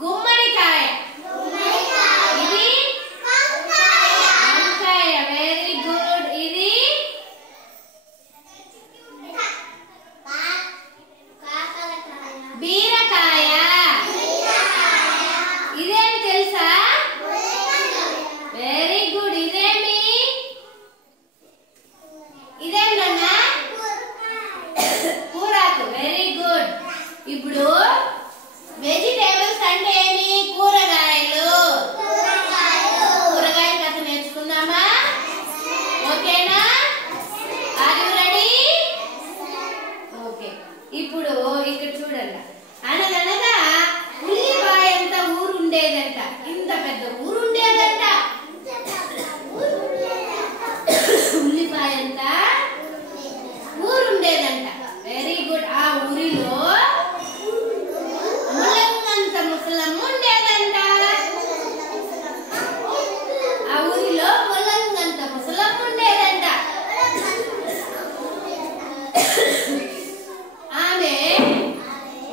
గుమ్మడికాయ. ఇది వంకాయ. Very good. ఇది బీరకాయ. ఇదేం తెలుసా? Very good. ఇదేమి? ఇదేం నాన్నా? కూరాకు. Very good. ఇప్పుడు వెజిటేబుల్స్ అంటే ఏమి? కూరగాయలు. కూరగాయల కథ నేర్చుకుందామా? ఓకేనా? Are you ready? ఓకే. ఇప్పుడు ఇక్కడ చూడండి. అనగనగా ఉల్లిపాయ అంత ఊరు ఉండేదంట. ఇంత పెద్ద ఊరు ఉండేదంట. ఉల్లిపాయ అంత ఊరు ఉండేదంట. Very good. ఆ ఊరిలో ములంగంత ముసలమ్మ ఉండేదంట. ఆ ఊరిలో ములంగంత ముసలమ్మ ఉండేదంట. ఆమె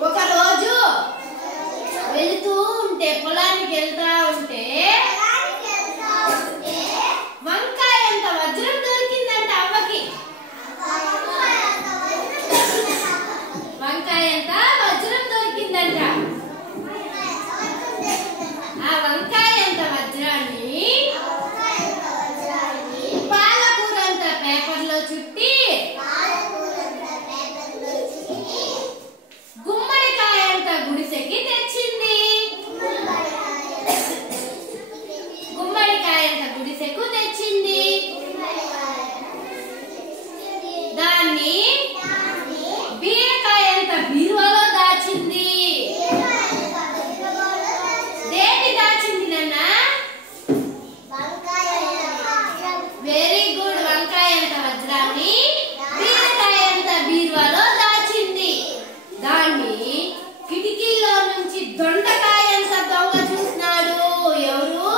ఒక రోజు వెళుతూ ఉంటే, పొలానికి వెళ్తా ఉంటే వంకాయ అంత వజ్రం దొరికిందంట అవ్వకి. వంకాయ అంత వజ్రం దొరికిందంట. ఆ వంకాయ అంత వజ్రాన్ని పాలకూర అంత పేపర్లో చుట్టి గుమ్మడికాయ అంత గుడిసెకి తెచ్చింది. గుమ్మడికాయ అంత గుడిసెకు తెచ్చింది. దాన్ని బీరకాయ అంత బీరువాలో దాచింది. దేని దాచింది నాన్న? Very good. వంకాయ అంత వజ్రాన్ని బీరకాయ అంత బీరువాలో దాచింది. దాన్ని కిటికీలో నుంచి దొండకాయ అంత దొంగ చూసినాడు. ఎవరు?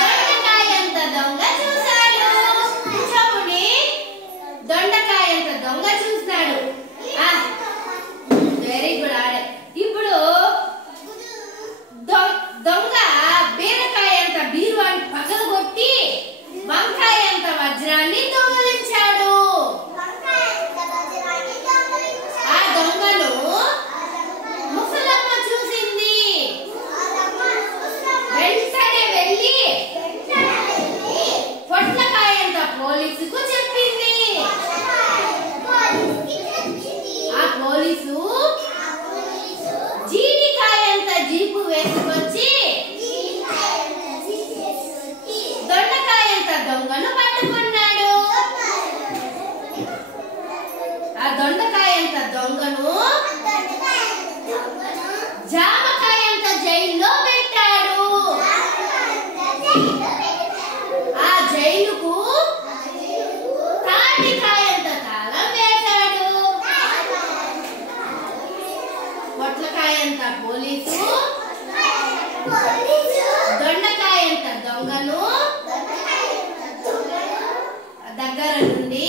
దొండకాయ అంత దొంగ చూశాడు. చెప్పండి. దొండకాయ అంత దొంగ చూసినాడు. Very good. ఆడే. ఇప్పుడు దొంగ బీరకాయ అంత బీరువాని పగలగొట్టి వంకాయ అంత వజ్రాన్ని దొంగలించాడు. ఆ దొంగను ముసలమ్మ చూసింది. వెంటనే వెళ్ళి పొట్లకాయ అంత పోలీసుకు చెప్పింది. ఆ పోలీసు జీడికాయ అంత జీపు వేసుకొచ్చి దొండకాయ అంత దొంగను పట్టుకున్నాడు. ఆ దొండకాయ అంత దొంగను జామకాయ అంత జైల్లో పెట్టాడు. ఆ జైలుకు తాటికాయ అంత తాళం వేశాడు. పొట్లకాయ అంత పోలీసు దొండకాయ అంత దొంగను దగ్గర నుండి